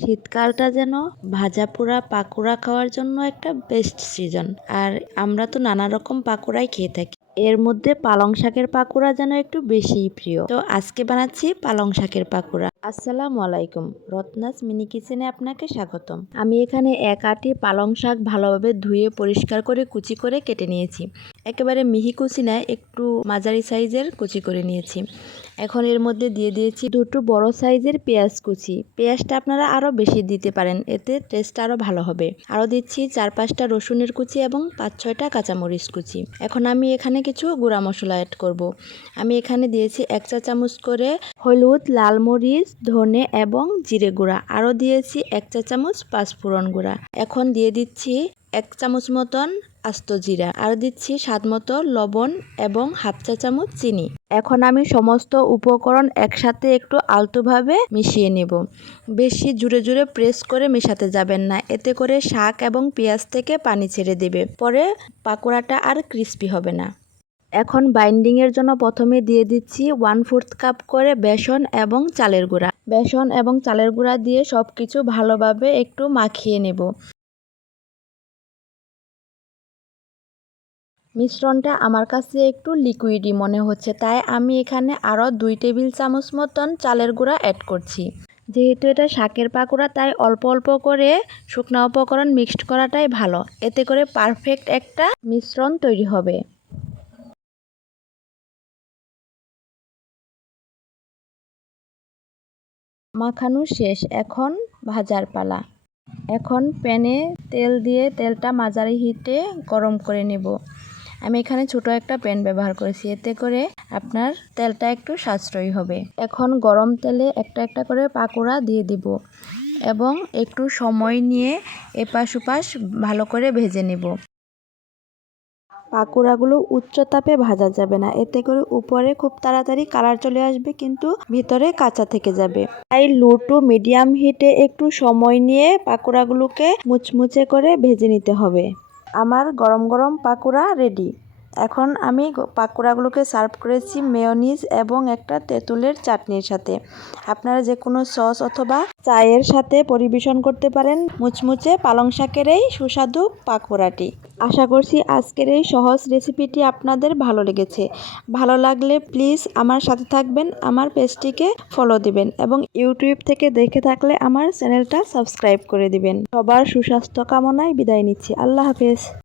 শীতকালটা যেন ভাজা পোড়া পাকোড়া খাওয়ার জন্য একটা বেস্ট সিজন। আর আমরা তো নানা রকম পাকোড়াই খেয়ে থাকি, এর মধ্যে পালং শাকের পাকোড়া যেন একটু বেশিই প্রিয়। তো আজকে বানাচ্ছি পালং শাকের পাকোড়া। আসসালামু আলাইকুম, রত্নাস মিনি কিচেনে আপনাকে স্বাগতম। আমি এখানে এক আঁটি পালং শাক ভালোভাবে ধুয়ে পরিষ্কার করে কুচি করে কেটে নিয়েছি। একেবারে মিহি কুচি নয়, একটু মাঝারি সাইজের কুচি করে নিয়েছি। এখন এর মধ্যে দিয়ে দিয়েছি দুটো বড় সাইজের পেঁয়াজ কুচি। পেঁয়াজটা আপনারা আরও বেশি দিতে পারেন, এতে টেস্টটা আরও ভালো হবে। আরও দিচ্ছি 4-5টা রসুনের কুচি এবং 5-6টা কাঁচামরিচ কুচি। এখন আমি এখানে কিছু গুঁড়া মশলা অ্যাড করব। আমি এখানে দিয়েছি 1 চা চামচ করে হলুদ, লাল মরিচ, ধনে এবং জিরে গুঁড়া। আরও দিয়েছি 1 চা চামচ পাঁচফোড়ন গুঁড়া। এখন দিয়ে দিচ্ছি 1 চামচ মতন আস্ত জিরা। আর দিচ্ছি স্বাদ মতো লবণ এবং 1/2 চা চামচ চিনি। এখন আমি সমস্ত উপকরণ একসাথে একটু আলতোভাবে মিশিয়ে নেব। বেশি জোরে জোরে প্রেস করে মেশাতে যাবেন না, এতে করে শাক এবং পেঁয়াজ থেকে পানি ছেড়ে দেবে, পরে পাকোড়াটা আর ক্রিস্পি হবে না। এখন বাইন্ডিংয়ের জন্য প্রথমে দিয়ে দিচ্ছি 1/4 কাপ করে বেসন এবং চালের গুঁড়া। বেসন এবং চালের গুঁড়া দিয়ে সব কিছু ভালোভাবে একটু মাখিয়ে নেব। মিশ্রণটা আমার কাছে একটু লিকুইডই মনে হচ্ছে, তাই আমি এখানে আরও 2 টেবিল চামচ মতন চালের গুঁড়া অ্যাড করছি। যেহেতু এটা শাকের পাকোড়া, তাই অল্প অল্প করে শুকনো উপকরণ মিক্সড করাটাই ভালো, এতে করে পারফেক্ট একটা মিশ্রণ তৈরি হবে। মাখানো শেষ, এখন ভাজার পালা। এখন প্যানে তেল দিয়ে তেলটা মাঝারি হিটে গরম করে নেব। আমি এখানে ছোট একটা প্যান ব্যবহার করেছি, এতে করে আপনার তেলটা একটু সাশ্রয়ী হবে। এখন গরম তেলে একটা একটা করে পাকোড়া দিয়ে দিব এবং একটু সময় নিয়ে এপাশ ওপাশ ভালো করে ভেজে নেব। পাকোড়াগুলো উচ্চ তাপে ভাজা যাবে না, এতে করে উপরে খুব তাড়াতাড়ি কালার চলে আসবে কিন্তু ভিতরে কাঁচা থেকে যাবে। তাই লো টু মিডিয়াম হিটে একটু সময় নিয়ে পাকোড়াগুলোকে মুচমুচে করে ভেজে নিতে হবে। আমার গরম গরম পাকোড়া রেডি। এখন আমি পাকোড়াগুলোকে সার্ভ করেছি মেয়োনিজ এবং একটা তেঁতুলের চাটনির সাথে। আপনারা যে কোনো সস অথবা চায়ের সাথে পরিবেশন করতে পারেন মুচমুচে পালং শাকের এই সুস্বাদু পাকোড়াটি। আশা করছি আজকের এই সহজ রেসিপিটি আপনাদের ভালো লেগেছে। ভালো লাগলে প্লিজ আমার সাথে থাকবেন, আমার পেজটিকে ফলো দিবেন এবং ইউটিউব থেকে দেখে থাকলে আমার চ্যানেলটা সাবস্ক্রাইব করে দিবেন। সবার সুস্বাস্থ্য কামনায় বিদায় নিচ্ছি। আল্লাহ হাফেজ।